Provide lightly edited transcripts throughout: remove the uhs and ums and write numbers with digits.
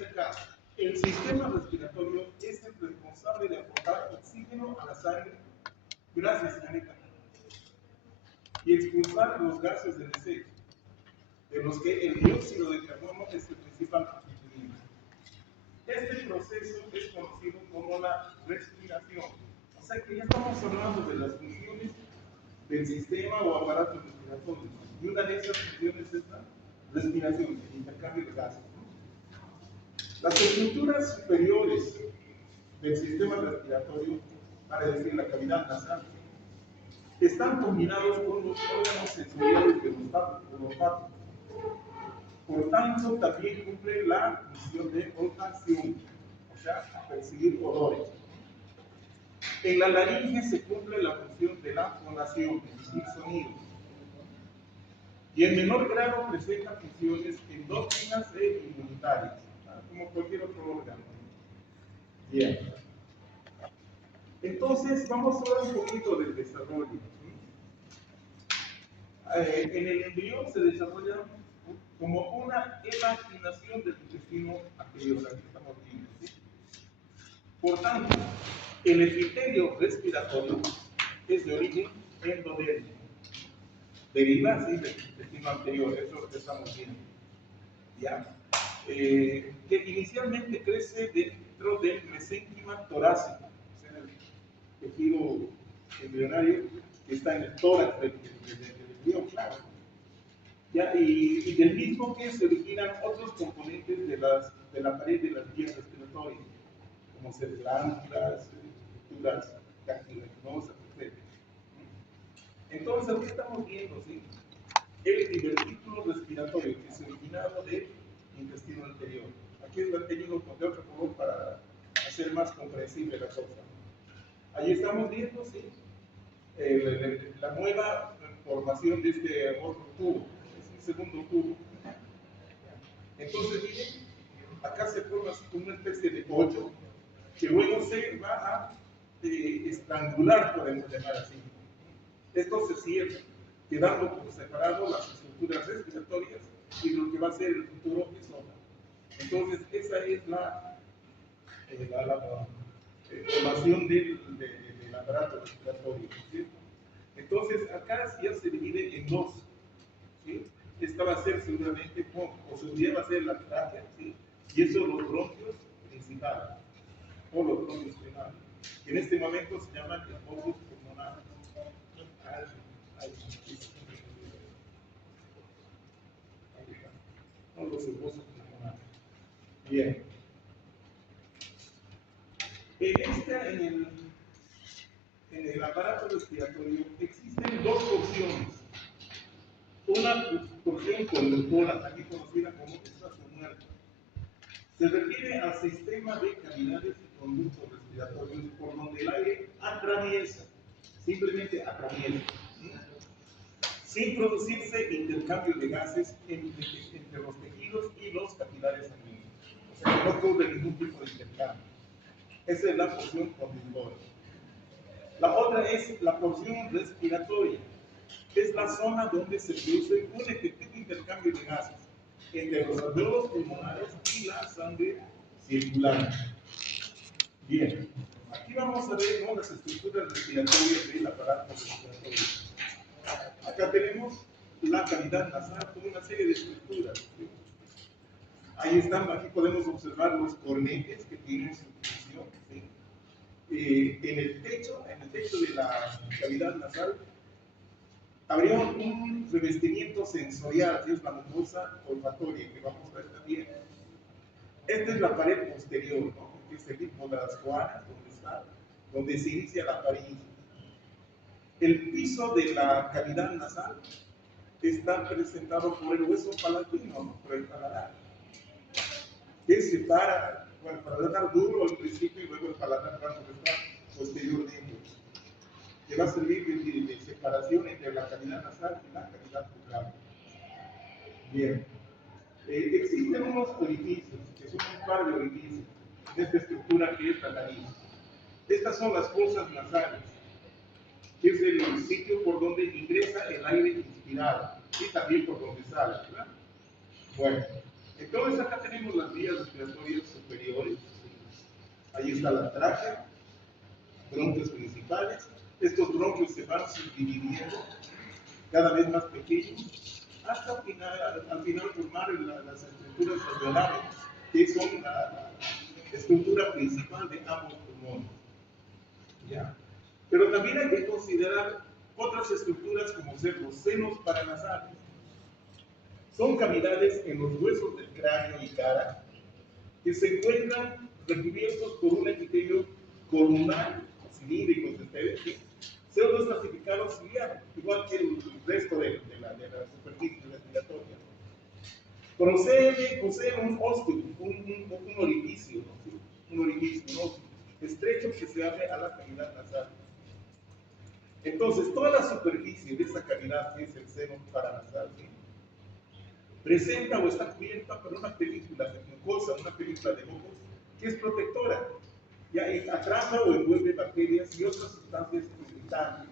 dice acá, el sistema respiratorio es el responsable de aportar oxígeno a la sangre, gracias señorita, y expulsar los gases del desecho, de los que el dióxido de carbono es el principal constituyente. Este proceso es conocido como la respiración. O sea que ya estamos hablando de las funciones del sistema o aparato respiratorio. Y una de esas funciones es la respiración, el intercambio de gases. Las estructuras superiores del sistema respiratorio, para decir la cavidad nasal, están combinados con los órganos sensoriales del olfato. Por tanto, también cumple la misión de olfacción, o sea, percibir olores. En la laringe se cumple la función de la fonación, emitir sonidos. Y en menor grado presenta funciones endócrinas e inmunitarias, como cualquier otro órgano. Bien. Entonces, vamos a hablar un poquito del desarrollo. En el embrión se desarrolla como una emarginación del intestino anterior, aquí estamos viendo. ¿Sí? Por tanto, el epitelio respiratorio es de origen endodérmico. Deriva ¿sí? del intestino anterior, eso es lo que estamos viendo. ¿Ya? Que inicialmente crece dentro del mesénquima torácico, o sea, el tejido embrionario que está en el tórax del embrión, claro. ¿Ya? Y del mismo que se originan otros componentes de la pared de las vías respiratorias, como ser glándulas, estructuras cartilaginosas, etc. Entonces, aquí estamos viendo ¿sí? el divertículo respiratorio que es originado del intestino anterior. Aquí lo han tenido con de otro color para hacer más comprensible la cosa. Ahí estamos viendo ¿sí? La nueva formación de este otro tubo, es un segundo tubo. Entonces, miren, acá se forma así como una especie de hoyo que luego se va a estrangular, podemos llamar así. Esto se cierra, quedando por separado las estructuras respiratorias y lo que va a ser el futuro es otra. Entonces, esa es la formación del aparato respiratorio, ¿cierto? Entonces, acá ya se divide en dos, ¿sí? Esta va a ser seguramente, o seguridad va a ser la tráquea, ¿sí? Y eso los bronquios principales, o los bronquios primarios, que en este momento se llaman esbozos pulmonares. No, los esbozos pulmonares. Bien. En el aparato respiratorio existen dos porciones. Una porción conductora, aquí conocida como espacio muerto. Se refiere al sistema de cavidades y conductos respiratorios por donde el aire atraviesa, simplemente atraviesa, ¿sí? Sin producirse intercambio de gases entre los tejidos y los capilares sanguíneos. O sea, que no ocurre ningún tipo de intercambio. Esa es la porción conductora. La otra es la porción respiratoria. Es la zona donde se produce un efectivo intercambio de gases entre los alveolos pulmonares y la sangre circular. Bien, aquí vamos a ver ¿no? las estructuras respiratorias del aparato respiratorio. Acá tenemos la cavidad nasal con una serie de estructuras. ¿Sí? Ahí están, aquí podemos observar los cornetes que tienen su función. ¿Sí? En el techo de la cavidad nasal, habría un revestimiento sensorial, que es la mucosa olfatoria, que vamos a ver también. Esta es la pared posterior, ¿no? Que es el hipo de las coanas, donde se inicia la faringe. El piso de la cavidad nasal está presentado por el hueso palatino, ¿no? Por el paladar, que separa, bueno, el paladar duro al principio y luego el paladar blando que está posteriormente, que va a servir de separación entre la cavidad nasal y la cavidad bucal. Bien. Existen unos orificios, que son un par de orificios, en esta estructura que es la nariz. Estas son las fosas nasales, que es el sitio por donde ingresa el aire inspirado y también por donde sale, ¿verdad? Bueno, Entonces acá tenemos las vías respiratorias superiores. Ahí está la tráquea, bronquios principales. Estos bronquios se van subdividiendo cada vez más pequeños hasta al final formar las estructuras alveolares, que son la estructura principal de ambos pulmones. ¿Ya? Pero también hay que considerar otras estructuras como ser los senos paranasales. Son cavidades en los huesos del cráneo y cara que se encuentran recubiertos por un epitelio columnar, cilíndrico, ¿sí? Pseudo-estratificado ciliar, igual que el resto de la superficie respiratoria. Posee un ósculo, un orificio, ¿no? ¿Sí? Un orificio, un ósculo estrecho que se abre a la cavidad nasal. Entonces, toda la superficie de esa cavidad, que es el seno paranasal, ¿sí? Presenta o está cubierta por una película de mucosa, una película de mocos, que es protectora. Ya atrapa o envuelve bacterias y otras sustancias irritantes.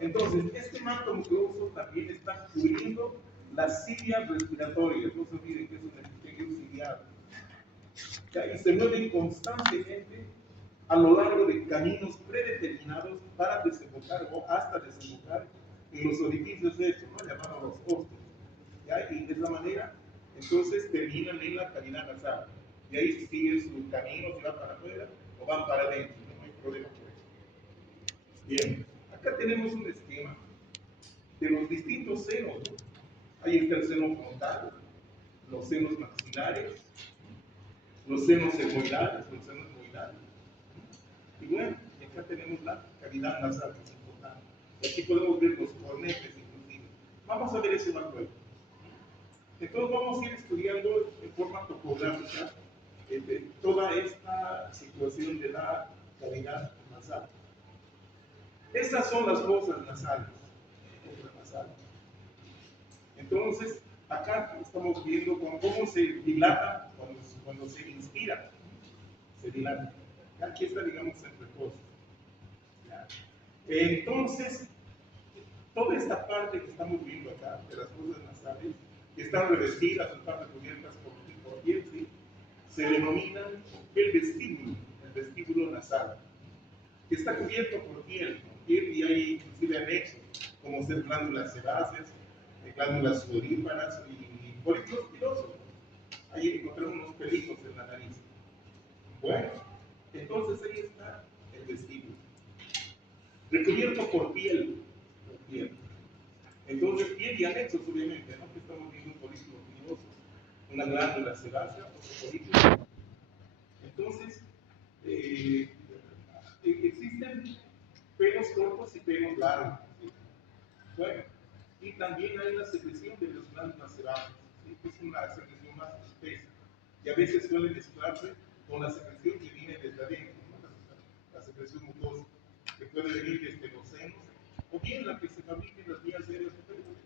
Entonces, este manto mucoso también está cubriendo las cilias respiratorias. No se olviden que es un epitelio ciliar. Y se mueven constantemente a lo largo de caminos predeterminados para desembocar o hasta desembocar en los orificios de estos, ¿no? Llamados los ósculos. Y de esa manera, entonces terminan en la cavidad nasal. Y ahí siguen su camino, si van para afuera o van para adentro, no hay problema por eso. Bien, acá tenemos un esquema de los distintos senos, ¿no? Ahí está el seno frontal, los senos maxilares, los senos etmoidales, los senos etmoidales. Y bueno, y acá tenemos la cavidad nasal, que es importante. Y aquí podemos ver los cornetes inclusive. Vamos a ver eso más luego. Entonces vamos a ir estudiando en forma topográfica toda esta situación de la cavidad nasal. Estas son las fosas nasales. Entonces, acá estamos viendo cómo se dilata cuando se inspira. Se dilata. Aquí está, digamos, entre fosas. Entonces, toda esta parte que estamos viendo acá, de las fosas nasales, que están revestidas, están recubiertas por piel, ¿sí? Se denomina el vestíbulo nasal, que está cubierto por piel, ¿no? Y hay inclusive anexos, como ser glándulas sebáceas, glándulas sudoríparas y folículos pilosos. Ahí encontramos unos pelitos en la nariz. Bueno, entonces ahí está el vestíbulo, recubierto por piel. Entonces, piel y anexos, obviamente, ¿no? Que estamos viendo un folículo piloso, una glándula sebácea, otro folículo. Entonces, existen pelos cortos y pelos largos, ¿sí? Bueno, y también hay la secreción de las glándulas sebáceas, ¿sí? Que es una secreción más espesa, y a veces suele mezclarse con la secreción que viene desde adentro, ¿no? La secreción mucosa, que puede venir desde los senos, o bien la que se fabrica en las vías aéreas superiores,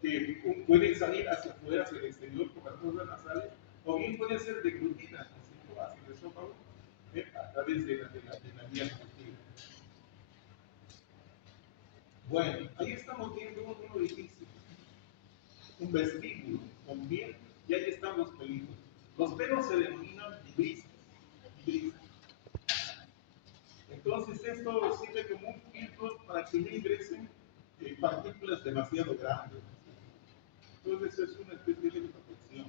que pueden salir hacia afuera, hacia el exterior, por las fosas nasales, o bien puede ser deglutina, ¿no? Hacia el esófago, a través de la vía digestiva. Bueno, ahí estamos viendo un orificio, un vestíbulo con piel, y ahí están los pelitos. Los pelos se denominan vibrisas. Entonces esto sirve como un filtro para que no ingresen partículas demasiado grandes. Entonces es una especie de protección.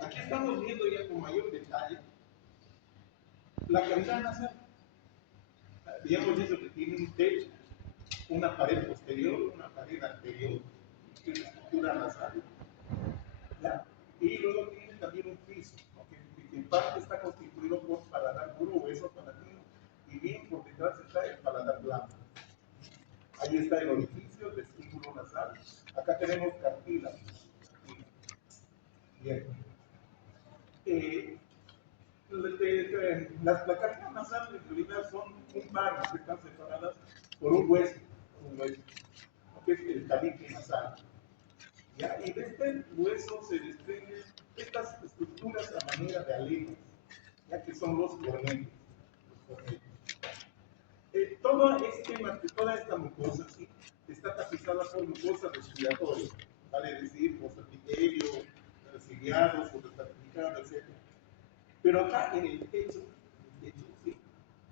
Aquí estamos viendo ya con mayor detalle la cavidad nasal. Ya hemos dicho que tiene un techo, una pared posterior, una pared anterior, que es la estructura nasal, ¿ya? Y luego tiene también un piso, ¿no? que en parte está constituido por paladar duro, hueso palatino, y bien por detrás está el paladar blando. Ahí está el orificio, el vestíbulo nasal. Acá tenemos cartílago. Bien. Las cavidades nasales en realidad son un par que están separadas por un hueso, que es el tabique nasal. ¿Ya? Y de este hueso se desprenden estas estructuras a manera de aletas, ya que son los cornetes. Toda esta mucosa, ¿sí? Está tapizada por mucosa respiratoria, vale decir, fosfatipelio, ciliados, fotoestratificado, etc. Pero acá en el techo, sí,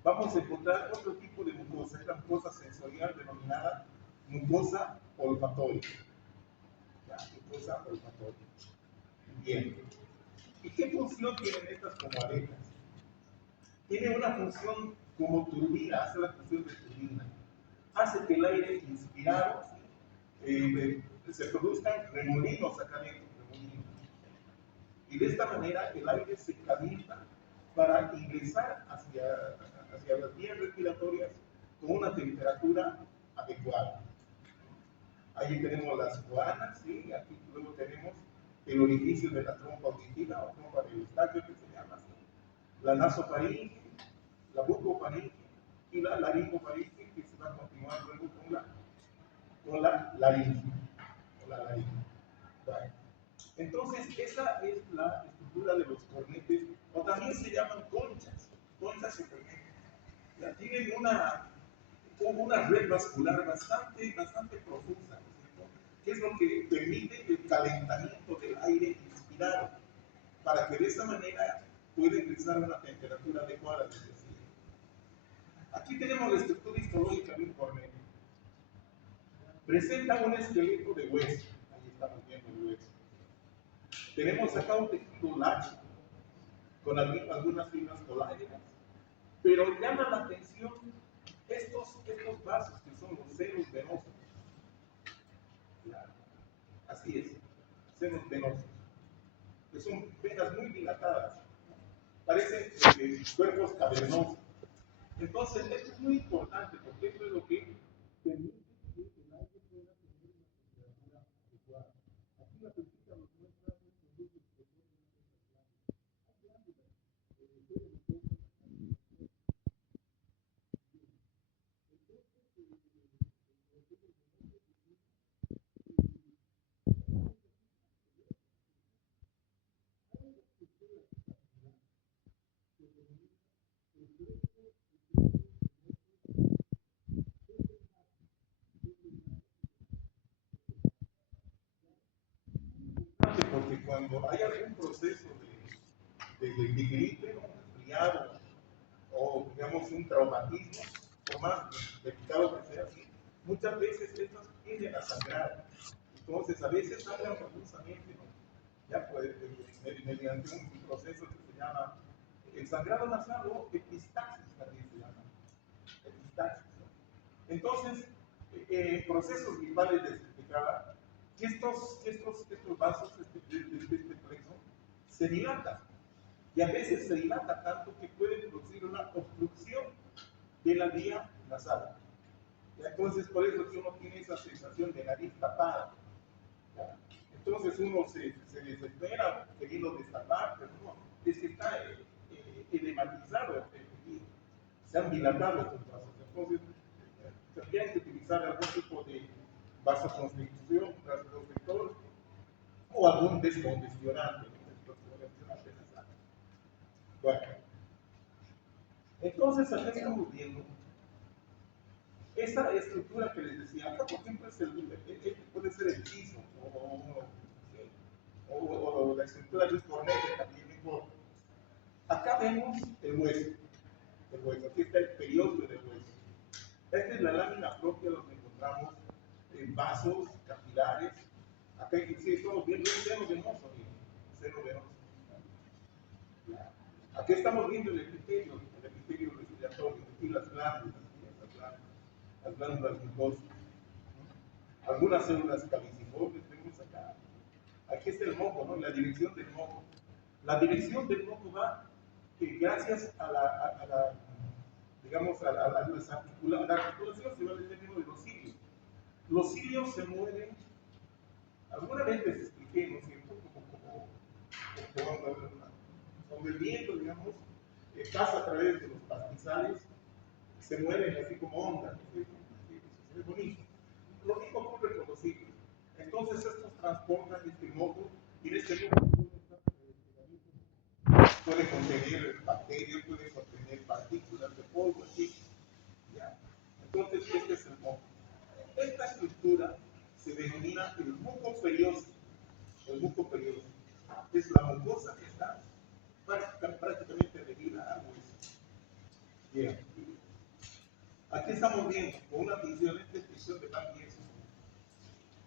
vamos a encontrar otro tipo de mucosa, es la mucosa sensorial denominada mucosa olfatoria. La mucosa olfatoria. Bien. ¿Y qué función tienen estas como aletas? Tiene una función como turbina, hace la función de turbina. Hace que el aire inspirado se produzcan remolinos acá adentro, remolinos. Y de esta manera el aire se calienta para ingresar hacia las vías respiratorias con una temperatura adecuada. Ahí tenemos las guanas, ¿sí? Aquí luego tenemos el orificio de la trompa auditiva o trompa de Eustaquio, que se llama así, la nasofaringe, la bucofaringe y la laringofaringe, que se va a continuar luego con la laringe. Bueno. Entonces, esa es la estructura de los cornetes, o también se llaman conchas o cornetes. Ya tienen una red vascular bastante profusa, ¿no? Que es lo que permite el calentamiento del aire inspirado, para que de esa manera pueda ingresar a una temperatura adecuada. Aquí tenemos la estructura histológica de un cornete. Presenta un esqueleto de hueso. Ahí estamos viendo el hueso. Tenemos acá un tejido laxo, con algunas fibras colágenas, pero llama la atención estos vasos que son los senos venosos. Así es, senos venosos, que son venas muy dilatadas, parecen cuerpos cavernosos. Entonces, esto es muy importante porque esto es lo que permite que el aire pueda tener una temperatura adecuada. Aquí la película nos muestra un conducto expresor de una de las glándulas. Porque cuando hay algún proceso de gripe, un resfriado o digamos un traumatismo, por más delicado que sea, muchas veces estos tienden a sangrar. Entonces a veces sangran profusamente, ¿no? Ya puede, mediante un proceso que se llama el sangrado nasal o epistaxis, también se llama epistaxis, ¿no? Entonces, procesos gripales de explicaba que estos vasos de este plexo se dilatan, y a veces se dilata tanto que puede producir una obstrucción de la vía nasal. Entonces, por eso que uno tiene esa sensación de nariz tapada. ¿Ya? Entonces uno se desespera queriendo destapar, pero no, es que está edematizado el tejido, se han dilatado estos vasos. Entonces, tendrían que utilizar algún tipo de vasoconstrictor o algún descongestionante. Bueno, entonces acá estamos viendo esa estructura que les decía. Acá, por ejemplo, puede ser el piso o la estructura de un cornete, también no importa. Acá vemos el hueso. Aquí está el periósteo del hueso. Esta es la lámina propia donde encontramos vasos capilares. Acá sí, estamos viendo un seno venoso, seno venoso. Aquí estamos viendo el epitelio respiratorio, aquí las glándulas, las glándulas mucosas. Algunas células caliciformes vemos acá. Aquí está el moco, ¿no? La dirección del moco. La dirección del moco va gracias a la digamos, la articulación se va al término de los cilios. Los cilios se mueven, alguna vez les expliqué, ¿no es cierto? Como el viento, digamos, pasa a través de los pastizales, se mueven así como ondas, ¿no es cierto? Se ve bonito. Lo mismo ocurre con los cilios. Entonces estos transportan este moco y en este moco puede contener bacterias, puede contener partículas de polvo, así. ¿Ya? Entonces, este es el moco. Esta estructura se denomina el muco perioso. El muco perioso es la mucosa que está prácticamente adherida al hueso. Bien. Aquí estamos viendo con una función de descripción de Van Yeso,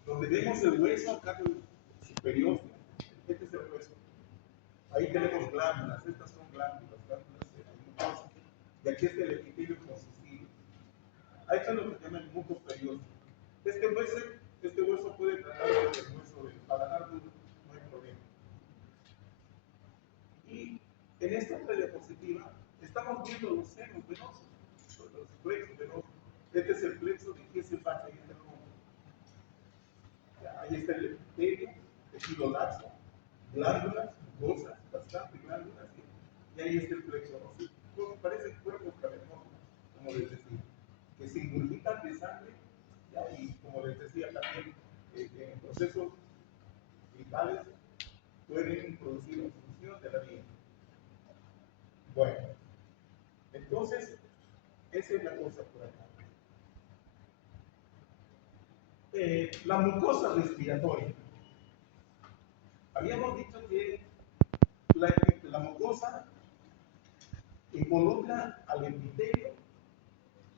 donde vemos el hueso acá superior. Este es el hueso. Ahí tenemos glándulas, estas son glándulas de la mucosa. Y aquí está el epitelio consistido. Ahí está lo que se llama el muco perioso. Este hueso puede tratarse del hueso del paladar duro, no hay problema. Y en esta otra diapositiva estamos viendo los senos venosos, los plexos venosos. Este es el plexo de Kieselbach, ahí está el nombre. Ahí está el epitelio, tejido laxo, glándulas, mucosas, bastante glándulas, y ahí está el plexo. ¿No? Parecen cuerpos cavernosos, como les decía, que se ingurgitan de sangre, y como les decía también, en procesos vitales pueden producir obstrucción de la vía. Bueno, entonces, esa es la cosa por acá. La mucosa respiratoria. Habíamos dicho que la mucosa involucra al epitelio,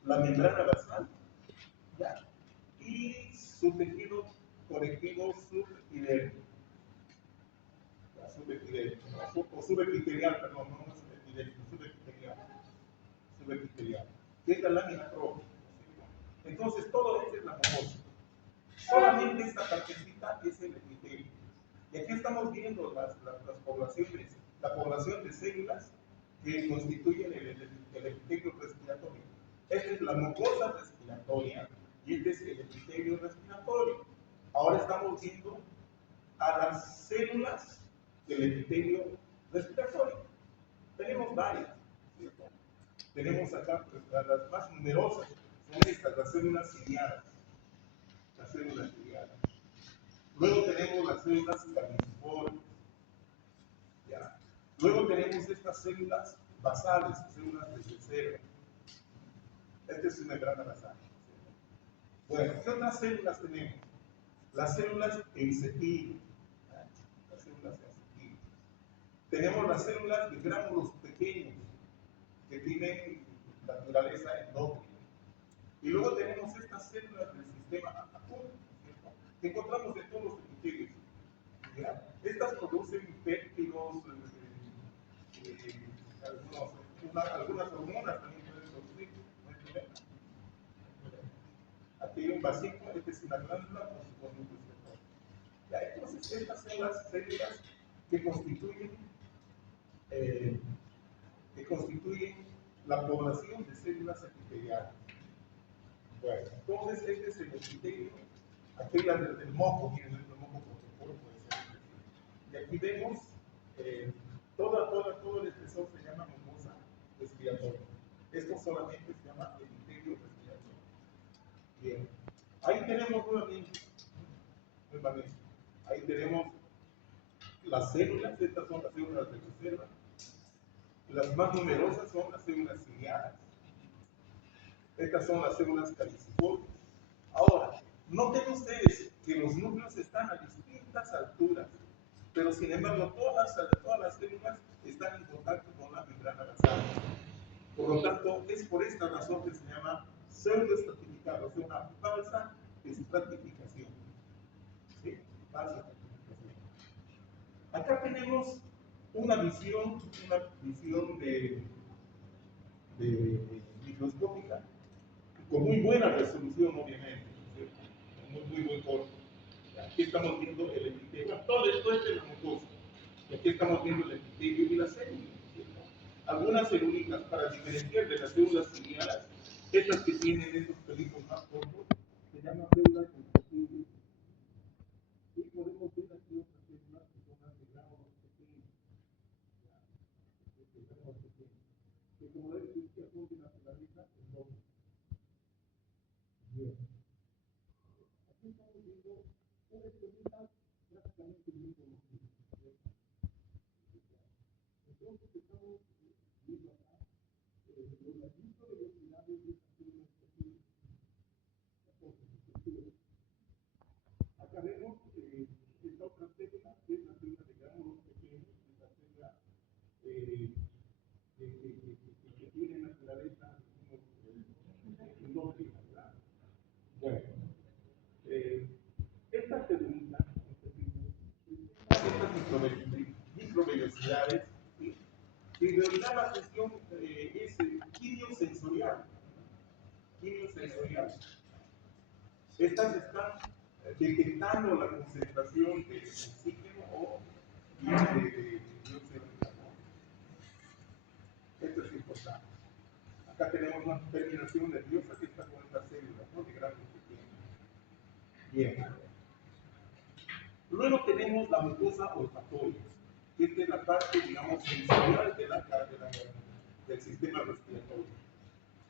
la membrana basal, ¿ya? Y su tejido conectivo subepidérmico. O subepitelial, perdón, no subepidérmico, subepitelial, que es la lámina propia. Entonces, todo esto es la mucosa. Solamente esta partecita es el epitelio. Y aquí estamos viendo las poblaciones, la población de células que constituyen el epitelio respiratorio. Esta es la mucosa respiratoria y este es el epitelio respiratorio. Ahora estamos viendo a las células del epitelio respiratorio. Tenemos varias, ¿cierto? Tenemos acá pues, las más numerosas, son estas, las células ciliadas. Las células ciliadas. Luego tenemos las células caliciformes. ¿Ya? Luego tenemos estas células basales, células de cero. Esta es una membrana basal. Bueno, ¿qué otras células tenemos? Las células encetílicas. Las células encetílicas. Tenemos las células de gránulos pequeños que tienen naturaleza endócrina. Y luego tenemos estas células del sistema ATUM, que encontramos en todos los epitelios. Estas producen péptidos, algunas hormonas también pueden producir. Aquí hay un vasículo, este es una glándula con su núcleo sector. Entonces, estas son las células que constituyen la población de células epiteliales. Bueno, entonces este es el epitelio. Aquí hay el moco, miren el moco protector, puede ser. Y aquí vemos todo el espesor se llama mucosa respiratoria. Esto solamente se llama epitelio respiratorio. Bien, ahí tenemos nuevamente, ahí tenemos las células, estas son las células de reserva. Las más numerosas son las células ciliadas. Estas son las células caliciformes. Ahora, noten ustedes que los núcleos están a distintas alturas, pero sin embargo todas las células están en contacto con la membrana basal. Por lo tanto, es por esta razón que se llama pseudoestratificado, o sea, una falsa estratificación. ¿Sí? Falsa estratificación. Acá tenemos una visión de microscópica con muy buena resolución, obviamente, ¿sí? Muy buen corte. Aquí estamos viendo el epitelio, todo esto es de la mucosa. Y aquí estamos viendo el epitelio y las células. ¿Cierto? Algunas celulitas, para diferenciar de las células ciliadas, estas que tienen estos pelitos más cortos, se llaman células sensibles. Y podemos ver aquí otras células que son las de gránulos pequeños. Que como les decía, son de naturaleza endógena. Bien. Aquí estamos viendo una esquemita prácticamente bien conocida. Entonces estamos viendo acá los registros de velocidades de estas células posibles. que tiene naturaleza endógena, ¿verdad? Bueno, esta célula, estas microvellosidades, ¿sí? En realidad la función es quimiosensorial. Quimiosensorial. Estas están detectando la concentración de oxígeno o de dióxido de carbono. Esto es importante. Acá tenemos una terminación nerviosa que está con estas células, ¿no? De gran pequeño. Bien. Luego tenemos la mucosa olfatoria, que esta es la parte, digamos, sensorial del sistema respiratorio.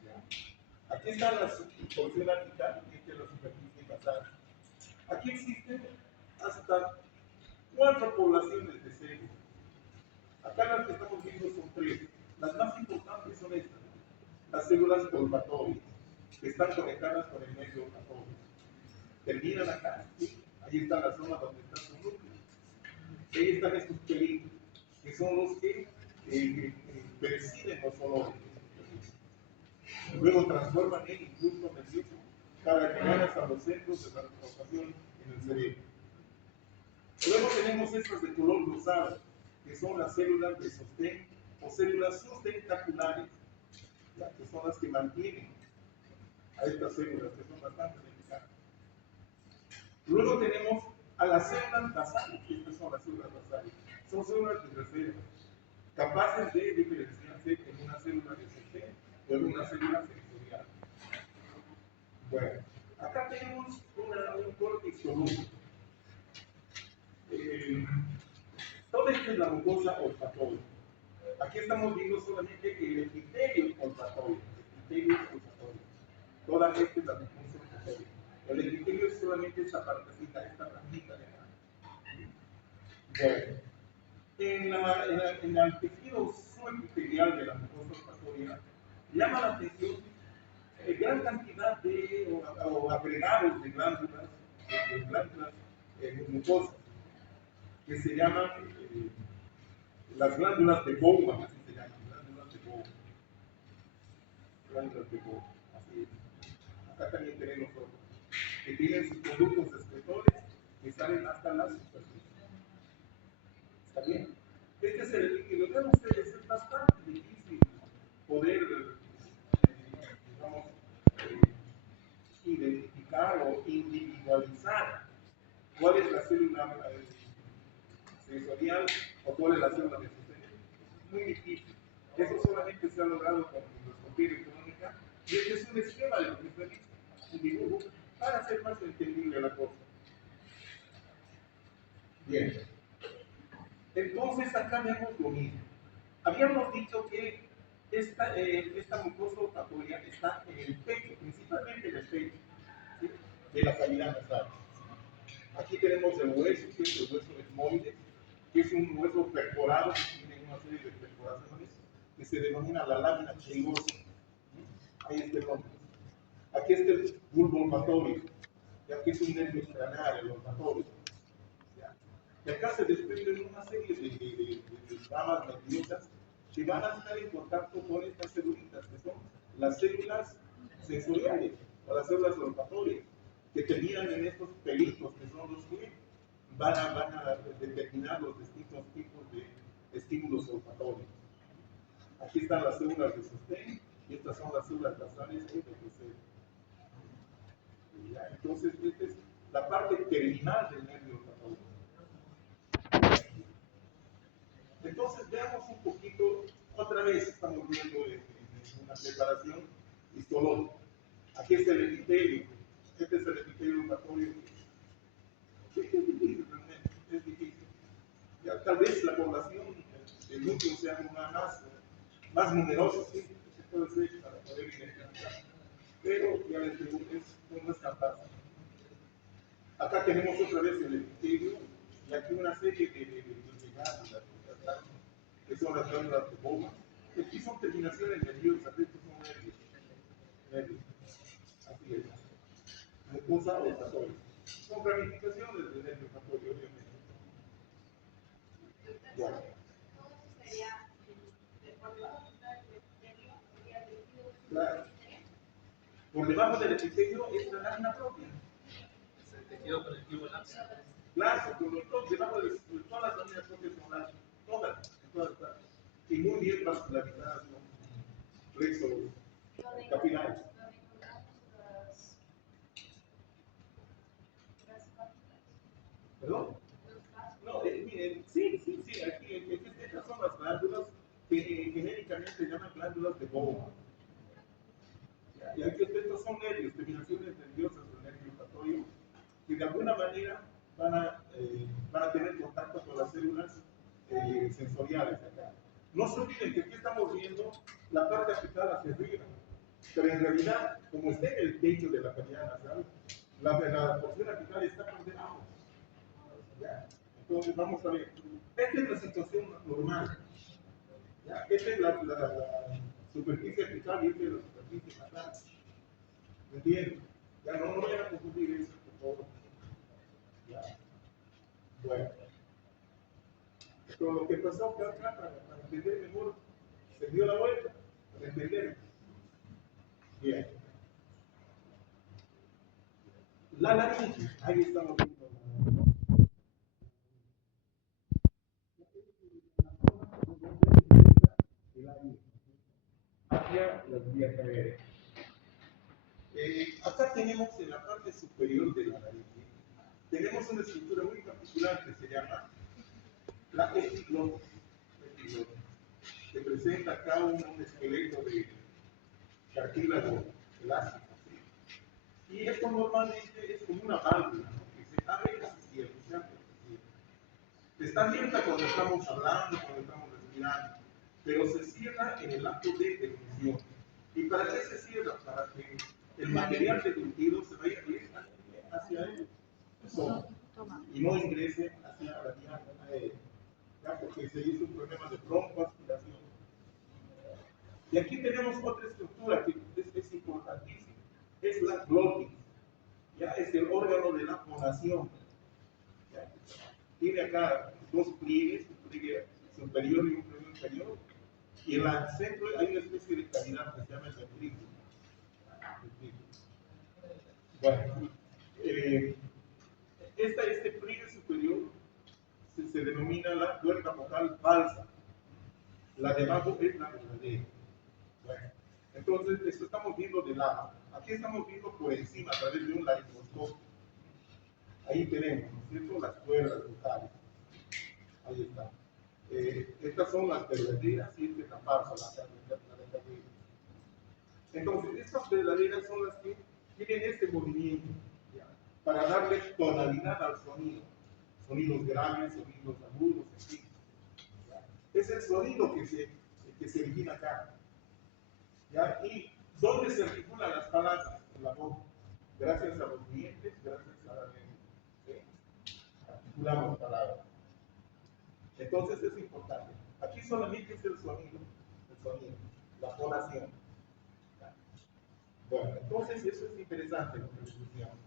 ¿Ya? Aquí está la porción apical y esta es la superficie basal. Aquí existen hasta 4 poblaciones de células. Acá las que estamos viendo son 3. Las más importantes son estas, las células olfatorias, que están conectadas con el medio olfatorio. Terminan acá, ¿sí? Ahí está la zona donde está su núcleo. Ahí están estos pelitos, que son los que perciben los olores. Luego transforman el impulso nervioso para llegar hasta los centros de transportación en el cerebro. Luego tenemos estas de color rosado, que son las células de sostén o células sustentaculares, ¿ya? Que son las que mantienen a estas células, que son bastante delicadas. Luego tenemos a las células basales, que estas son las células basales. Son células de reserva, capaces de diferenciarse en una célula de sostén o en una célula sensorial. Bueno, acá tenemos un córtex colúmbico. Toda esta es la mucosa olfatoria. Aquí estamos viendo solamente el epitelio olfatorio. Toda esta es la mucosa olfatoria. El epitelio es solamente esta partecita, esta ramita de acá. Bueno, en el tejido subepitelial de la mucosa olfatoria llama la atención gran cantidad de o agregados de glándulas mucosas que se llaman las glándulas de Bowman, así se llaman, glándulas de Bowman. Glándulas de Bowman, así es. Acá también tenemos otros, que tienen sus conductos excretores que salen hasta la superficie. ¿Está bien? Este es el que lo vean ustedes, es bastante difícil poder, digamos, identificar o individualizar cuál es la célula sensorial o cuál es la célula de sostén. Es muy difícil. Eso solamente se ha logrado con microscopía electrónica y este es un esquema de lo que se dice, un dibujo, para hacer más entendible la cosa. Bien. Entonces acá vemos lo mismo. Habíamos dicho que esta mucosa olfatoria está en el pecho, principalmente en el pecho, ¿sí? De la cavidad nasal. Aquí tenemos el hueso, que es el hueso etmoide, que es un hueso perforado que tiene una serie de perforaciones que se denomina la lámina cheirosa. Ahí está el nombre. Aquí está el bulbo olfatorio, ya que es un nervio craneal, el olfatorio. Y acá se desprenden una serie de ramas nerviosas que van a estar en contacto con estas celulitas, que son las células sensoriales o las células olfatorias, que terminan en estos pelitos, que son los que van a determinar los distintos tipos de estímulos olfatorios. Aquí están las células de sostén y estas son las células basales de reserva. Entonces, esta es la parte terminal del nervio olfatorio. Entonces, veamos un poquito, otra vez estamos viendo en una preparación histológica. Aquí está el epitelio. Este es el epitelio olfatorio. Es difícil realmente, es difícil. Ya, tal vez la población del núcleo sea más numerosa, sí, se puede ser para poder identificar. Pero ya les digo, no es tan fácil. Acá tenemos otra vez el epitelio y aquí una serie de glándulas que son las glándulas de Bowman. Aquí son terminaciones nerviosas, estos son nervios. Así es. Mucosa olfatoria. Son ramificaciones del nervio olfatorio, obviamente. Bueno. Claro. Por debajo del epitelio es la lámina propia. El tejido conectivo laxo. Laxo, por lo tanto, debajo de todas las láminas propias son laxos. Todas. Y muy bien vascularizadas, ¿no? Plexos capilares. ¿Perdón? No, miren, sí, aquí estas son las glándulas que genéricamente se llaman glándulas de Bowman. Y aquí estos son nervios, terminaciones nerviosas del nervio olfatorio, que de alguna manera van a tener contacto con las células sensoriales de acá. No se olviden que aquí estamos viendo la parte apical hacia arriba, pero en realidad, como está en el techo de la cavidad nasal, la porción apical está por debajo. ¿Ya? Entonces, vamos a ver. Esta es la situación normal. ¿Ya? Esta es la superficie apical y esta es la superficie nasal. ¿Me entienden? Ya no vayan a confundir eso, por favor. ¿Ya? Bueno. Pero lo que pasó acá, para entender mejor, se dio la vuelta, para entender. Bien. La laringe, ahí estamos viendo. Hacia las vías aéreas. Acá tenemos en la parte superior de la laringe, tenemos una estructura muy particular que se llama la epiglotis, que presenta acá un esqueleto de cartílago elástico. ¿Sí? Y esto normalmente es como una válvula, ¿no? Que se abre y se cierra, se abre y se cierra. Está abierta cuando estamos hablando, cuando estamos respirando, pero se cierra en el acto de deglutición. ¿Y para qué se cierra? Para que el material deglutido se vaya hacia el estómago y no ingrese hacia la vía aérea, porque se hizo un problema de broncoaspiración. Y aquí tenemos otra estructura que es importantísima, es la glotis, ya es el órgano de la fonación. ¿Ya? Tiene acá dos pliegues, un pliegue superior y un pliegue inferior, y en el centro hay una especie de cavidad que se llama el ventrículo. Bueno, este pliegue superior se denomina la cuerda vocal falsa, la de abajo es la verdadera. Bueno, entonces esto estamos viendo de lado, aquí estamos viendo por encima a través de un laringoscopio. Ahí tenemos, ¿no es cierto?, las cuerdas vocales. Ahí está. Estas son las verdaderas y esta es la falsa, la verdadera. Entonces, estas verdaderas son las que tienen este movimiento, ¿ya? Para darle tonalidad al sonido. Sonidos graves, sonidos agudos, en fin. ¿Ya? Es el sonido que se origina acá. ¿Ya? ¿Y dónde se articulan las palabras? En la boca. Gracias a los dientes, gracias a la lengua. ¿Sí? Articulamos palabras. Entonces es importante. Aquí solamente es el sonido, la fonación. Bueno, entonces eso es interesante lo que les decíamos.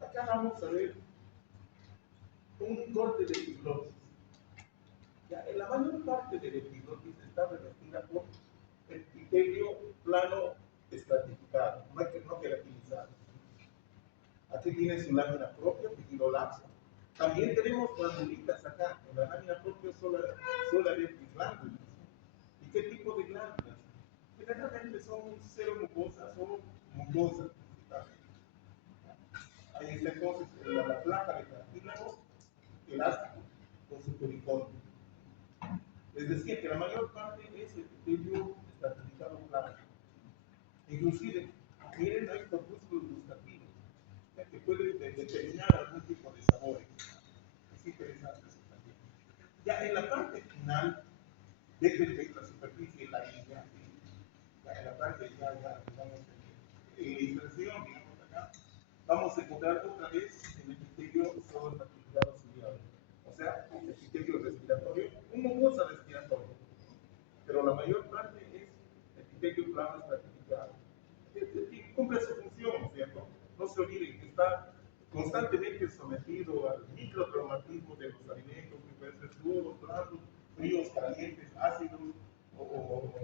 Acá vamos a ver un corte de epiglotis. Ya, en la mayor parte del epiglotis está revestida por epitelio plano estratificado, no queratinizado. Aquí tiene su lámina propia, epitelio laxo. También tenemos glandulitas acá, en la lámina propia suele haber glándulas. ¿Y qué tipo de glándulas? Generalmente son mucosas o mucosas. Ahí está entonces la placa de cartílago elástico con su pericordio. Es decir, que la mayor parte es epitelio estratificado plano. Inclusive, miren, hay corpúsculos gustativos que pueden determinar algún tipo de sabores. Es interesante eso también. Ya en la parte final, desde la superficie, la línea, en la parte ya digamos, en la inserción, digamos acá, vamos a encontrar otra vez el epitelio solo estratificado ciliado. O sea, el epitelio respiratorio, una mucosa respiratoria. Pero la mayor parte es epitelio plano estratificado. Y cumple su función, ¿cierto? No se olviden que está constantemente sometido al microtraumatismo de los alimentos, que pueden ser duros, blandos, fríos, calientes, ácidos o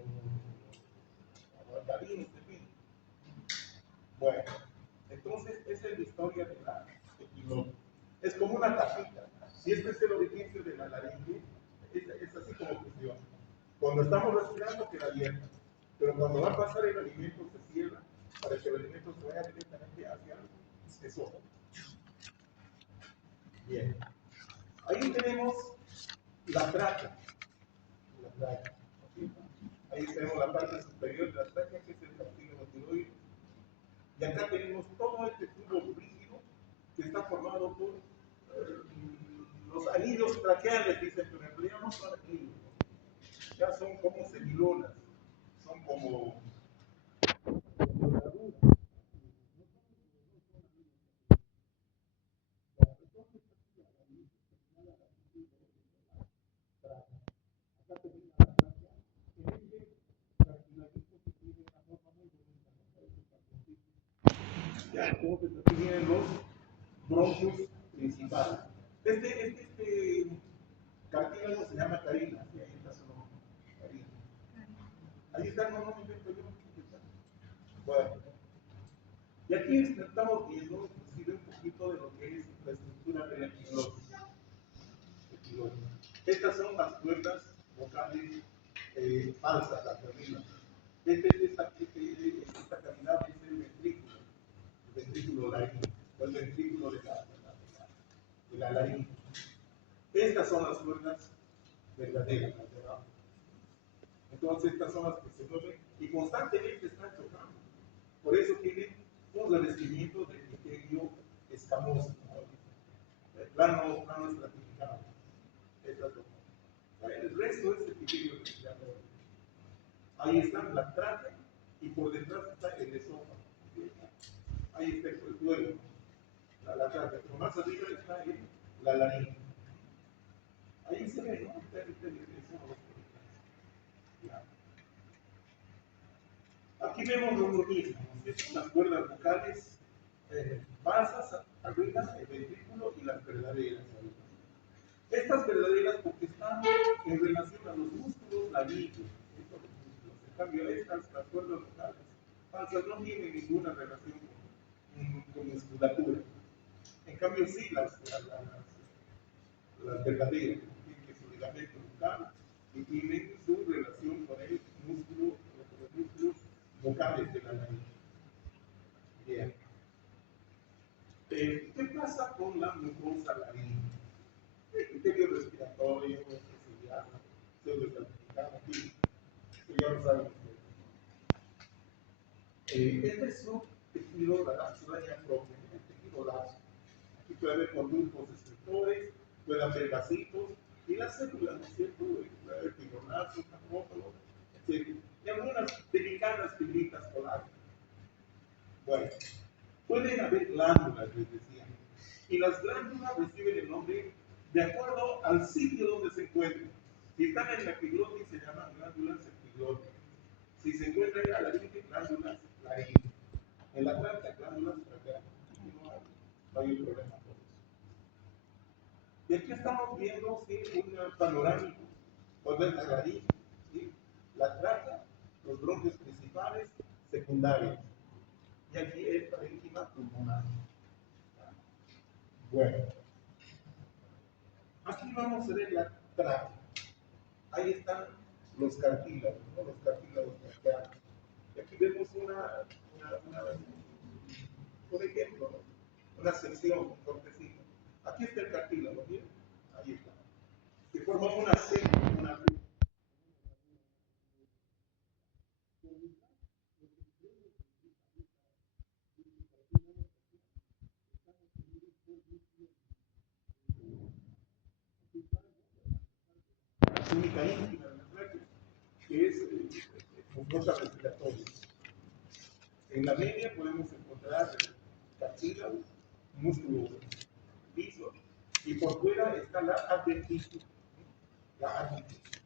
alcalinos. Y este es el orificio de la laringe, es así como funciona. Cuando estamos respirando queda abierta, pero cuando va a pasar el alimento se cierra para que el alimento se vaya directamente hacia el esófago. Bien. Ahí tenemos la tráquea. ¿Sí? Ahí tenemos la parte superior de la tráquea, que es el cartílago tiroideo. Y acá tenemos todo este tubo rígido que está formado por los anillos traqueales, dicen, pero en realidad no son anillos. Ya son como semilonas, son como moldaduras. Ya, como que aquí vienen los bronquios principales. Este cartílago se llama carina, y ahí está su nombre, carina. Ahí está, no me invento yo. Bueno, y aquí estamos viendo inclusive un poquito de lo que es la estructura de la epiglotis. Estas son las cuerdas vocales falsas, las terminas. Esta cavidad es el ventrículo laríngeo, o el ventrículo de la laringe. Estas son las cuerdas verdaderas, las de abajo. Entonces, estas son las que se mueven y constantemente están chocando. Por eso tienen un revestimiento de epitelio escamoso, plano estratificado. Estas dos. El resto es epitelio respiratorio. Ahí está la tráquea y por detrás está el esófago. Ahí está el cuello, la tráquea, pero más arriba está la laringe. Ahí se ve, ¿no? Aquí vemos lo mismo, son las cuerdas vocales basas arriba, el ventrículo y las verdaderas. Estas verdaderas porque están en relación a los músculos laringeos. En cambio, las cuerdas vocales falsas no tienen ninguna relación con musculatura. En cambio, sí, las verdaderas tienen su ligamento bucal y tienen su relación con el músculo, con los músculos vocales de la laringe. Bien. ¿Qué pasa con la mucosa laringe? El criterio respiratorio, pseudo-calcificado, aquí, que ya lo saben ustedes. Este es un tejido, la sudaña propia, el tejido lazo. Aquí puede haber conductos escritores, puede haber vasitos, y las células, ¿no es cierto? Puede haber fibronazos, macrófagos, etc. Y algunas delicadas fibritas polares. Bueno, pueden haber glándulas, les decía. Y las glándulas reciben el nombre de acuerdo al sitio donde se encuentran. Si están en la epiglotis se llaman glándulas epiglotis. Si se encuentran en la laringe, glándulas laringe. En la tráquea, glándulas traqueales. No hay problema con eso. Y aquí estamos viendo un panorámico. Pues la laringe, ¿sí? La tráquea, los bronquios principales, secundarios. Y aquí el parénquima pulmonar. Bueno, aquí vamos a ver la tráquea. Ahí están los cartílagos, ¿no? Los cartílagos traqueales. Y aquí vemos por ejemplo, ¿no? Una sección, un cortecito. Aquí está el cartílago, ¿bien? Ahí está. Que forma una C, una C. Única íntima de la tráquea, que es mucosa respiratoria. En la media podemos encontrar cartílago, músculo liso, y por fuera está la adventicia. La adventicia.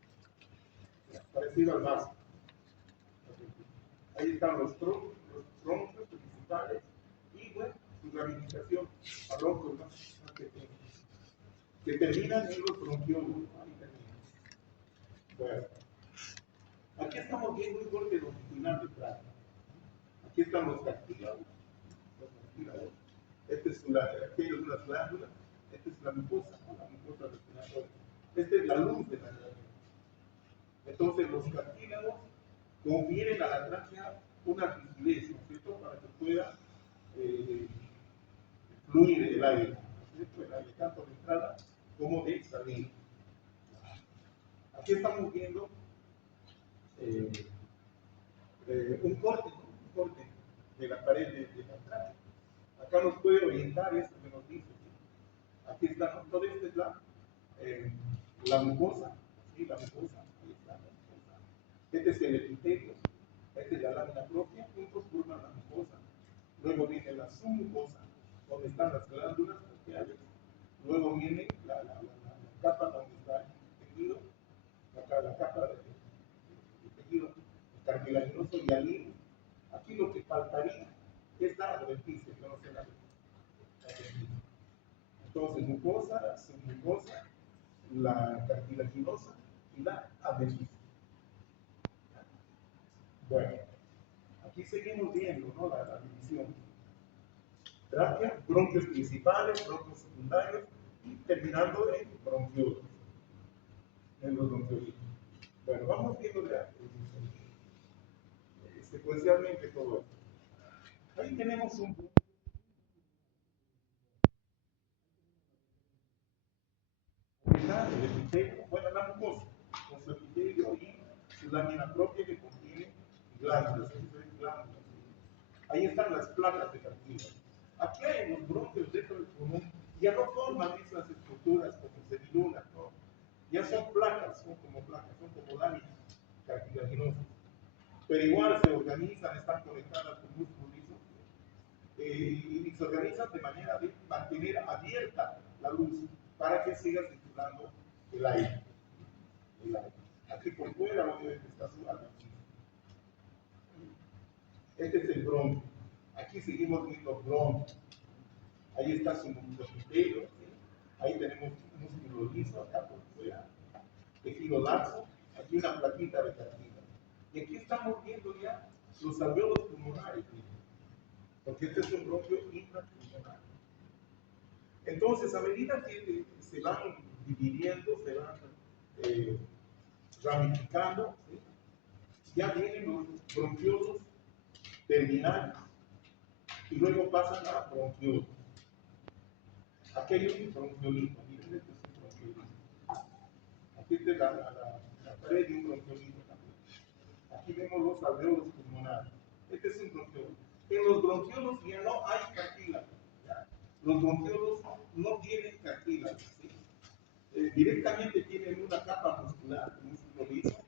Parecido al vaso. Ahí están los troncos principales y, bueno, su ramificación a broncos más pequeños, que terminan en los bronquiolos. Ahí terminan. Bueno, aquí estamos viendo un corte longitudinal de tráquea. Aquí están los cartílagos. Este es aquello de las glándulas. Esta es la mucosa confieren a la tráquea una rigidez, ¿no es cierto?, para que pueda fluir el aire, ¿no es cierto?, el aire tanto de entrada como de salida. Aquí estamos viendo un corte, ¿no? Un corte de la pared de la tráquea. Acá nos puede orientar esto que nos dice, ¿sí? Aquí está, ¿no? Toda esta es la mucosa, ¿sí? La mucosa, ahí está la mucosa. Este es el epitelio, esta es la lámina propia, juntos forman la mucosa. Luego viene la submucosa, donde están las glándulas bronquiales. Luego viene la capa donde está el tejido, la capa de tejido cartilaginoso y alino. Aquí lo que faltaría es la adventicia, que no se la adventicia. Entonces, mucosa, submucosa, la cartilaginosa y la adventicia. Bueno, aquí seguimos viendo, ¿no?, la división. Tráquea, bronquios principales, bronquios secundarios y terminando en bronquiolos, en los bronquiolitos. Bueno, vamos viendo ya secuencialmente todo esto. Ahí tenemos un el epitelio, bueno, la mucosa, con su epitelio y su lámina propia que contiene glándulas, glándulas. Ahí están las placas de cartílago. Aquí hay los bronquios dentro del pulmón, ya no forman esas estructuras como celiulas, ¿no? Ya son placas, son como láminas cartilaginosas. Pero igual se organizan, están conectadas con músculo liso, y se organizan de manera de mantener abierta la luz para que siga circulando el aire. Aquí por fuera obviamente está su adventicia. Este es el bronquio. Aquí seguimos viendo bronquio. Ahí está su epitelio, ¿sí? Ahí tenemos un músculo liso acá por fuera, tejido laxo, aquí una plaquita de cartílago. Y aquí estamos viendo ya los alveolos pulmonares, ¿sí? Porque este es un bronquio intrapulmonar. Entonces, a medida que se van dividiendo, se van ramificando, ¿sí?, ya vienen los bronquiolos terminales y luego pasan a bronquiolos. Aquí hay un bronquiolito, miren, este es un bronquiolito. Aquí está la pared de un bronquiolito también. Aquí vemos los alveolos pulmonares. Este es un bronquiolo. En los bronquiolos ya no hay cartílago. Los bronquiolos no tienen cartílago, ¿sí? Directamente tienen una capa muscular, un músculo liso,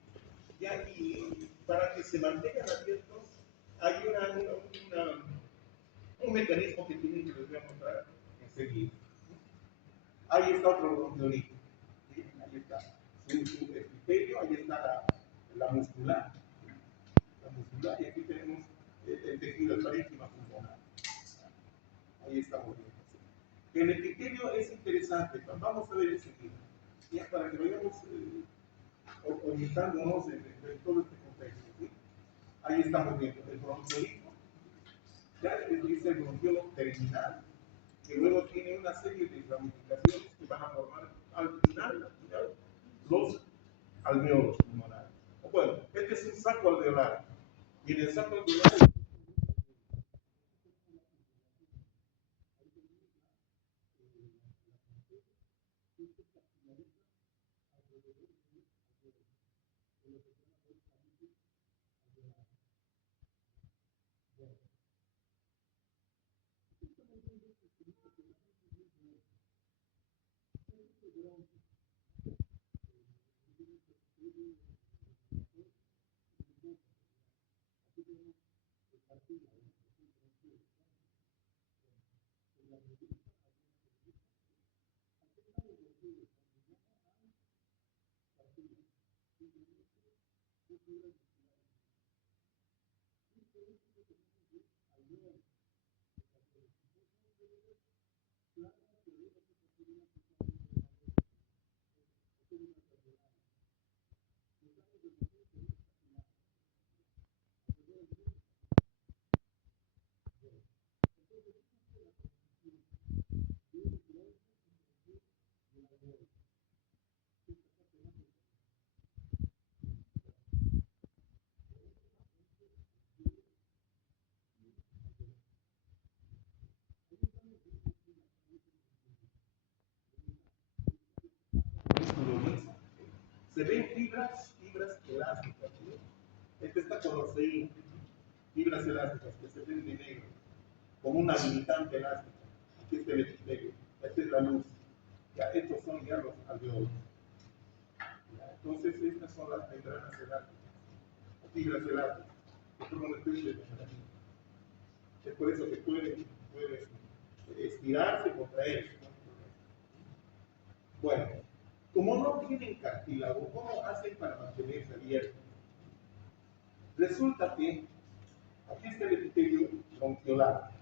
y para que se mantengan abiertos hay un mecanismo que tienen que les voy a mostrar enseguida. Ahí está otro bronquiolito, ¿sí? Ahí está su epitelio, ahí está la muscular, y aquí tenemos el tejido, el parénquima pulmonar. Ahí estamos viendo. El epitelio es interesante, vamos a ver enseguida, ya para que vayamos orientándonos en todo este contexto, ¿sí? Ahí estamos viendo el bronquiolito, ya es el bronquiolo terminal, que luego tiene una serie de ramificaciones que van a formar al final los alveolos pulmonares. Bueno, este es un saco alveolar, y en el saco alveolar Se ven fibras elásticas, ¿sí? Esta está colosseína, fibras elásticas que se ven de negro, como una limitante elástica. Aquí está el epitelio, esta es la luz. Ya estos son ya los alveolos. Entonces estas son las membranas elásticas, fibras elásticas, que son una especie de mecanismo. Es por eso que pueden estirarse, contraerse. Bueno, como no tienen cartílago, ¿cómo hacen para mantenerse abiertos? Resulta que aquí está el epitelio bronquiolar.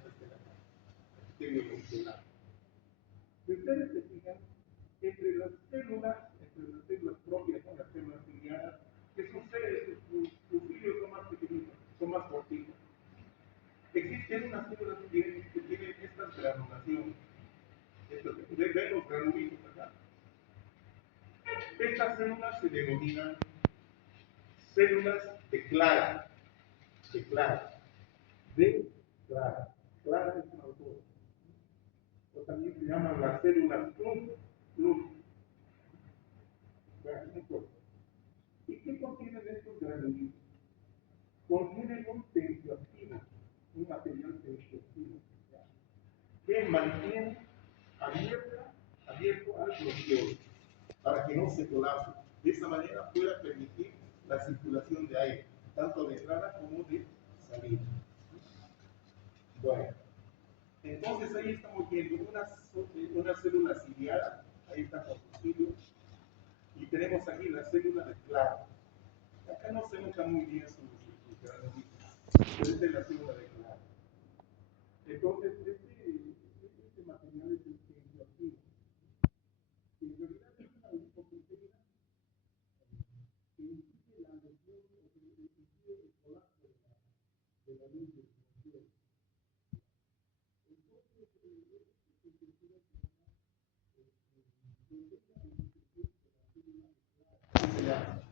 Epitelio bronquiolar. Si ustedes se fijan, entre las células propias, ¿no? Las células ciliadas, que sucede, sus cilios son más pequeñitos, son más cortitos. Existen unas células que tienen estas granulaciones. Ven los granulitos acá. Estas células se denominan células de Clara. De Clara. De Clara. Clara es un autor. O también se llaman las células Plum. Bueno, no importa. ¿Y qué contienen estos granulitos? Contienen un tensioactivo, un material tensioactivo, que mantiene abierto al bronquiolo para que no se colapse. De esa manera pueda permitir la circulación de aire, tanto de entrada como de salida. Bueno, entonces ahí estamos viendo una célula ciliada, ahí está con sus cilios, y tenemos aquí la célula de Clara. Acá no se nota muy bien sus granulitos, pero esta es la célula de Clara. Entonces, este material es el tensioactivo. En realidad es una lipoproteína que impide la lesión o que impide el colapso de la luz del bronquiolo. Entonces, esta estructura se llama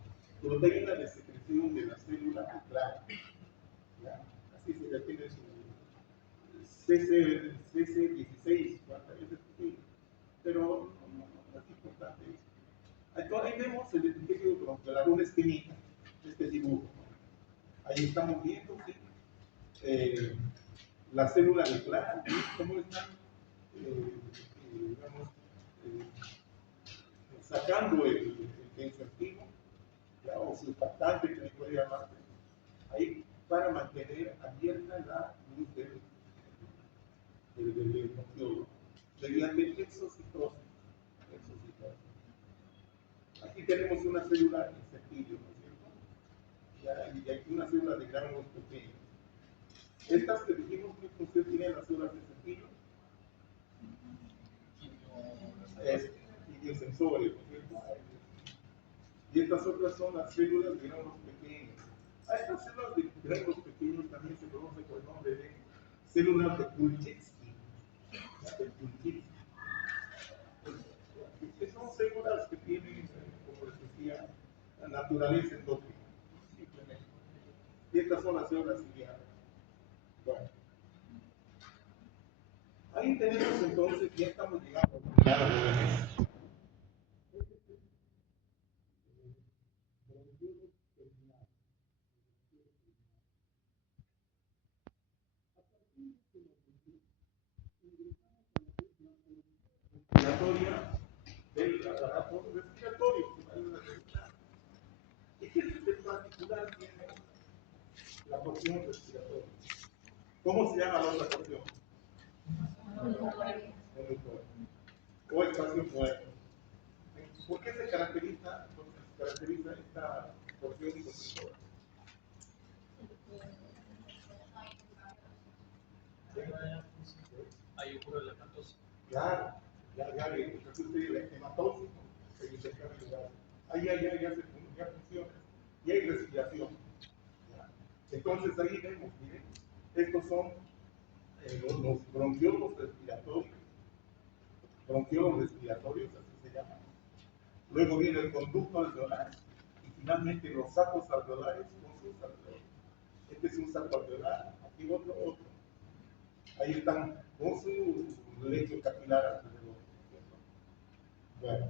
proteína de secreción de la célula clara. Así se define su CC16, pero no es importante eso. Entonces, ahí vemos el epitelio bronquiolar, una esquemita, este dibujo. Ahí estamos viendo ¿sí? La célula de Clara, cómo están, digamos, sacando el tensioactivo, o surfactante que le puede llamarse, ahí para mantener abierta la luz del bronquiolo, mediante exocitosis. Aquí tenemos una célula en cepillo, ¿no es cierto? Y aquí una célula de gránulos pequeños. Estas que dijimos que usted tiene las células de cepillo, es idiosensorio, ¿no es cierto? Y estas otras son las células de gránulos pequeños. A estas células de gránulos pequeños también se conoce por el nombre de células de Pulczynski. Que son células que tienen, como les decía, la naturaleza endógena, simplemente. Y estas son las células ciliadas. Bueno, ahí tenemos entonces, ya estamos llegando a la respiratoria del aparato respiratorio. ¿Y qué de particular tiene la porción respiratoria? ¿Cómo se llama la otra porción? O espacio muerto. ¿Por qué se caracteriza esta porción constrictora? Ahí ocurre la hematosis. Claro, ya resulta la hematosis, se intercambia el lugar. Ahí ya funciona. Y hay respiración. Entonces ahí vemos, miren, estos son los bronquiolos respiratorios, así se llaman. Luego viene el conducto alveolar y finalmente los sacos alveolares con sus alveolos. Este es un saco alveolar, aquí otro. Ahí están con su lecho capilar alrededor. Bueno,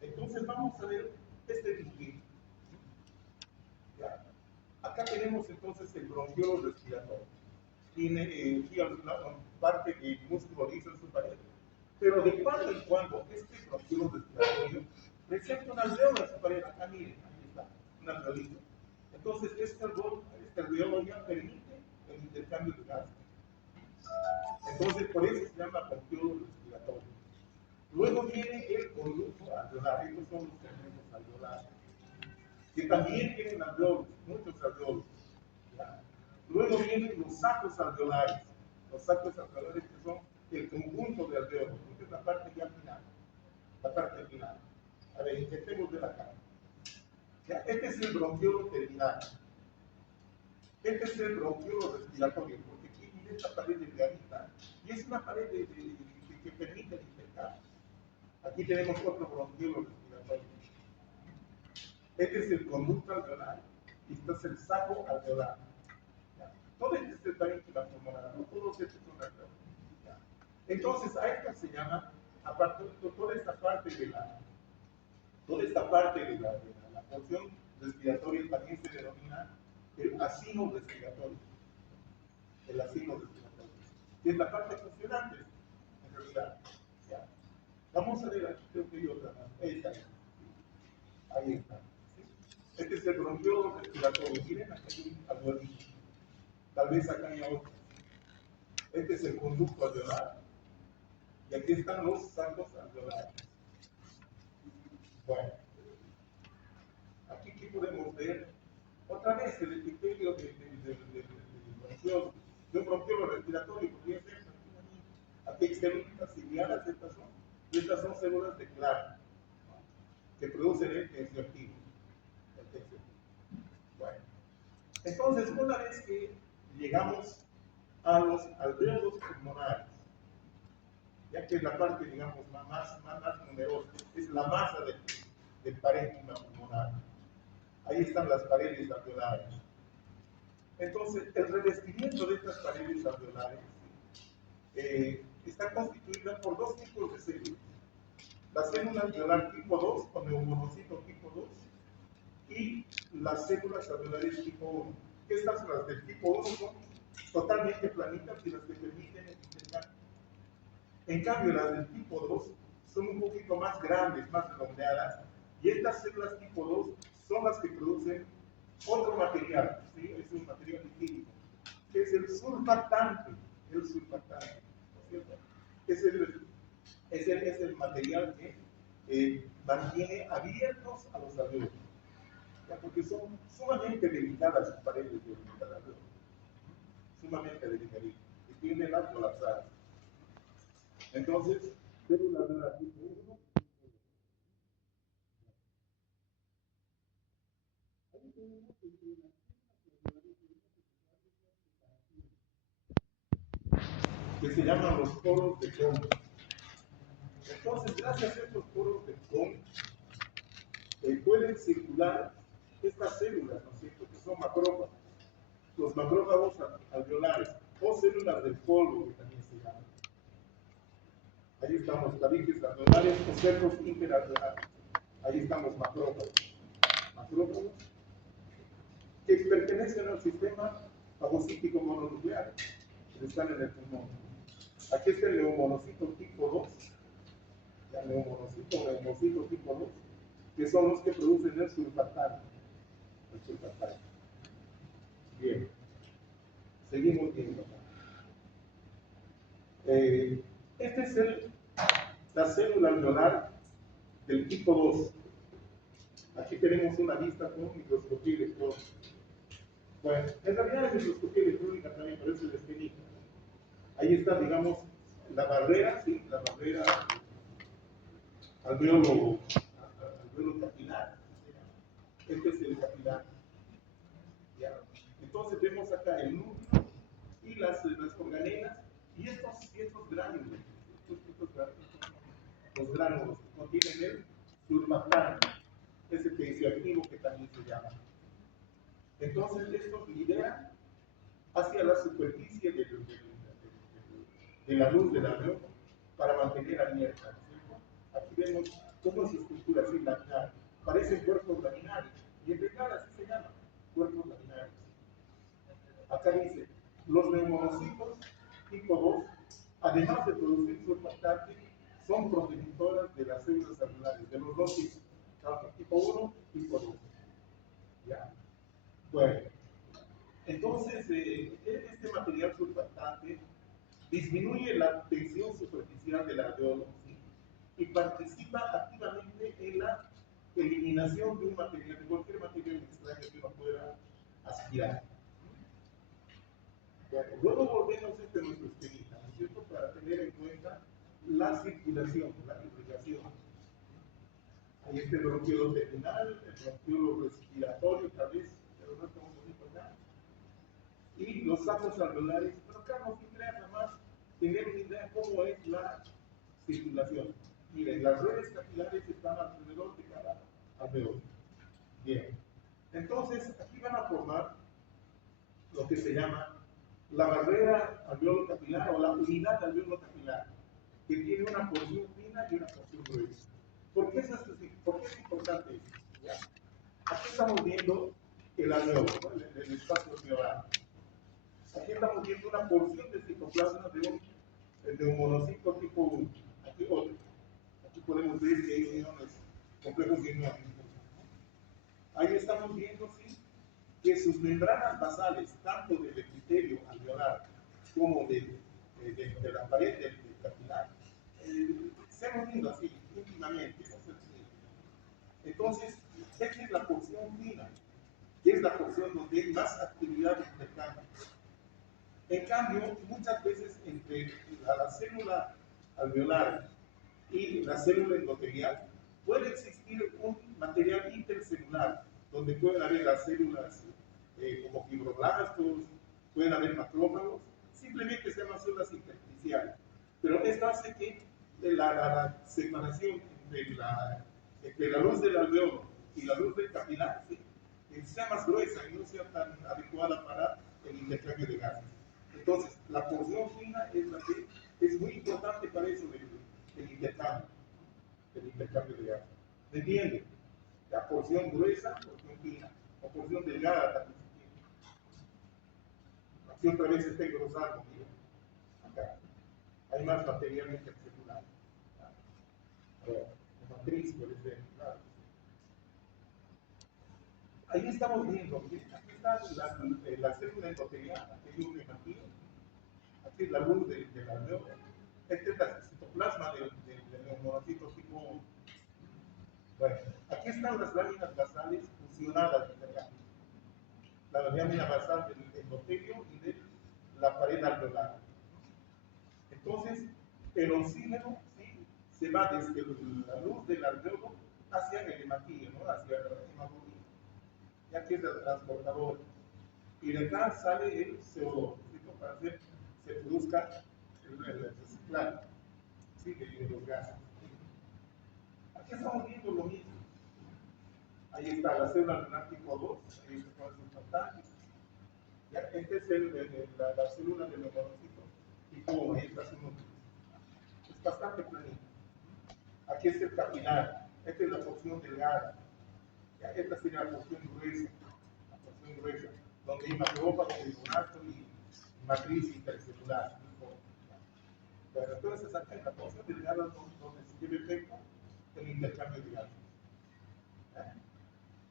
entonces vamos a ver este dibujito. ¿Ya? Acá tenemos entonces el bronquiolo respiratorio. Tiene una parte del músculo liso en su pared. Pero de cuando en cuando este bronquiolo respiratorio presenta una alveola en su pared. Acá miren, ahí está, una alveolita. Entonces este alveolo ya permite el intercambio de gases. Entonces por eso se llama bronquiolo respiratorio. Luego viene el conducto alveolar. Estos son los segmentos alveolares, que también tienen alveolos, muchos alveolos. ¿Ya? Luego vienen los sacos alveolares. Los sacos alveolares que son el conjunto de alveolos. Esta es la parte ya final. La parte final. A ver, intentemos ver acá. ¿Ya? Este es el bronquiolo terminal. Este es el bronquiolo respiratorio, porque aquí tiene esta pared delgadita y es una pared que permite el intercambio. Aquí tenemos otro bronquiolo respiratorio. Este es el conducto alveolar y este es el saco alveolar. ¿Ya? Todo este es el parénquima pulmonar, no todos estos son alveolos. Entonces, a esta se llama, aparte de toda esta parte de la porción respiratoria también se denomina el asino respiratorio. El asino respiratorio. Que es la parte funcionante, en realidad. ¿Ya? Vamos a ver aquí, creo que hay otra más. Ahí está. Ahí está. Este es el bronquiolo respiratorio. Miren, acá hay un alveolito. Tal vez acá haya otro. Este es el conducto alveolar. Y aquí están los sacos alveolares. Bueno, aquí ¿qué podemos ver? Otra vez el epitelio del bronquiolo. De un bronquiolo respiratorio, podría ser. Aquí hay células ciliadas, estas son células de Clark, ¿no? Que producen el tensioactivo. Bueno, entonces, una vez que llegamos a los alveolos pulmonares, ya que es la parte, digamos, más numerosa, es la masa del parénquima pulmonar. Ahí están las paredes alveolares. Entonces, el revestimiento de estas paredes alveolares está constituida por dos tipos de células. La célula alveolar tipo 2 o neomonocito tipo 2 y las células alveolares tipo 1. Estas, las del tipo 1, son totalmente planitas y las que permiten el intercambio. En cambio, las del tipo 2 son un poquito más grandes, más redondeadas, y estas células tipo 2 son las que producen otro material, ¿sí? Es un material químico, que es el surfactante, ¿no es cierto? Es el material que mantiene abiertos a los alveolos, ¿ya? Porque son sumamente delicadas sus paredes de cada alveolo, sumamente delicadas, y tienden a colapsar. Entonces, células de la tipo 1. Ahí tenemos que se llaman los poros de Kohn. Entonces, gracias a estos poros de Kohn, pueden circular estas células, ¿no es cierto?, que son macrófagos, los macrófagos alveolares, o células del polvo, que también se llaman. Ahí están los tabiques alveolares o cercos interalveolares. Ahí están los macrófagos. Macrófagos que pertenecen al sistema fagocítico mononuclear, que están en el pulmón. Aquí está el neomonocito tipo 2, el neomonocito tipo 2, que son los que producen el surfactante. Bien, seguimos viendo. Esta es la célula alveolar del tipo 2. Aquí tenemos una vista con microscopía electrónica. Bueno, en realidad es microscopía electrónica también, pero es el esquelito. Ahí está, digamos, la barrera, ¿sí? La barrera alveolo capilar. Este es el capilar. ¿Ya? Entonces vemos acá el núcleo y las organelas y estos gránulos. Los gránulos que contienen el surfactante, ese tensioactivo que también se llama. Entonces estos lideran hacia la superficie de la luz del alveolo para mantener abierta. Aquí vemos cómo es su estructura así laminar. Parecen cuerpos neumonocitos tipo 2, además de producir surfactante, son protectoras de las células celulares, de los dos tipos, tanto tipo 1 y tipo 2. ¿Ya? Bueno, entonces este material surfactante disminuye la tensión superficial del alveolo, ¿sí? Y participa activamente en la eliminación de un material, de cualquier material extraño que uno pueda aspirar. Bueno, luego volvemos a nuestro esquemita, ¿no es cierto? Para tener en cuenta la circulación, la irrigación. Hay este bronquiolo terminal, el bronquiolo respiratorio, tal vez, pero no estamos muy acá. Y los sacos alveolares, pero acá nos interesa nada más tener una idea de cómo es la circulación. Miren, las redes capilares están alrededor de cada alveolo. Bien. Entonces, aquí van a formar lo que se llama la barrera alveolo capilar o la unidad alveolo capilar, que tiene una porción fina y una porción gruesa. ¿Por qué es importante esto? ¿Ya? Aquí estamos viendo el alveolo, ¿no? el espacio alveolar. Aquí estamos viendo una porción de citoplasma de un neumonocito tipo 1. Aquí otro. Aquí podemos ver que hay uniones, complejos de uniones. Ahí estamos viendo, sí, que sus membranas basales, tanto del epitelio alveolar como de la pared del capilar, se han unido así, íntimamente. Entonces, esta es la porción fina, que es la porción donde hay más actividad de intercambio. En cambio, muchas veces entre la célula alveolar y la célula endotelial puede existir un material intercelular, donde pueden haber las células como fibroblastos, pueden haber macrófagos, simplemente se llaman células intersticiales. Pero esto hace que la separación entre la luz del alveolo y la luz del capilar, ¿sí?, sea más gruesa y no sea tan adecuada para el intercambio de gases. Entonces, la porción fina es la que es muy importante para eso del intercambio de gases. ¿Me entienden? La porción gruesa, porción fina, o porción delgada también se tiene. Aquí otra vez está engrosado, miren. Acá. Hay más material intercelular. La matriz puede ser, claro. Ahí estamos viendo, miren, aquí está la célula endotelial, aquí hay un hematín, aquí es la luz del alveolo. Este es el citoplasma del neumonocito tipo 1. Bueno, aquí están las láminas basales fusionadas, la lámina basal del endotelio y de la pared alveolar. Entonces, el oxígeno, ¿sí?, se va desde la luz del alveolo hacia el hematín, ¿no?, hacia la hemoglobina. Y aquí es el transportador. Y de acá sale el CO2, ¿sí?, para que se produzca el reciclaje, ¿sí?, de los gases. Aquí estamos viendo lo mismo. Ahí está la célula alveolar tipo 2, ahí se puede surfactante. Ya, esta es la célula del neumonocito tipo 1, ahí está su núcleo. Es bastante planito. Aquí es el capilar, esta es la porción delgada. Ya, esta sería la porción gruesa, donde hay macrófago, fibroblasto y matriz intercelular. Bueno, entonces acá en la porción delgada donde se lleva efecto el intercambio de gases.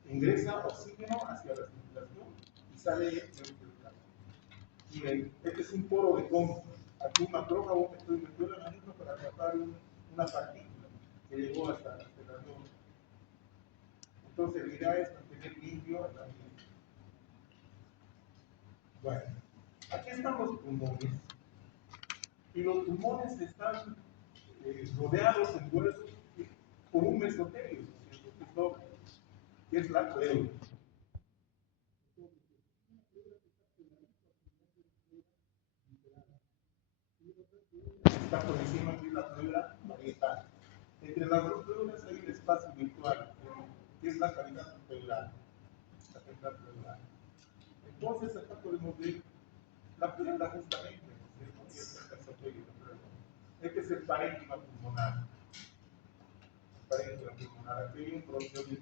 Ingresa oxígeno hacia la circulación y sale dióxido de carbono. Miren, este es un poro de Congo. Aquí un macrófago metió la manito para atrapar una partícula que llegó hasta el alveolo. Entonces, la idea es mantener limpio el ambiente. Bueno, aquí están los pulmones. Y los pulmones están rodeados, envueltos por un mesotelio, que es la pleura. Está por encima de la pleura parietal. Entre las dos pleuras hay un espacio virtual, que es la cavidad pleural. Entonces, acá podemos ver la pleura justamente, este es el parénquima pulmonar. Aquí hay un bronquiolitis.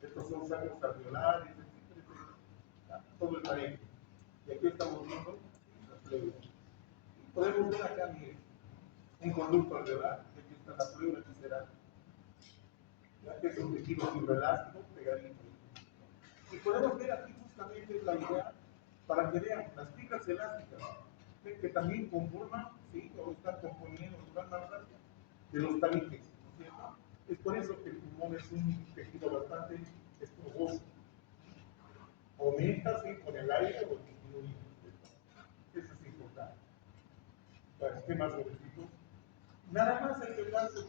Estos son sacos alveolares, todo el parénquima. Y aquí estamos viendo Podemos ver acá, miren, un conducto alveolar, aquí está la pleura visceral, ya que es un tejido fibroelástico pegadito. Y podemos ver aquí justamente la idea para que vean las fibras elásticas, que también conforman, ¿sí? O están componiendo la masa de los tabiques, ¿no es cierto? Es por eso que el pulmón es un tejido bastante esponjoso. Aumenta, ¿sí? Con el aire o disminuye. Eso es importante. Bueno, ¿qué más necesito? Nada más hay que darse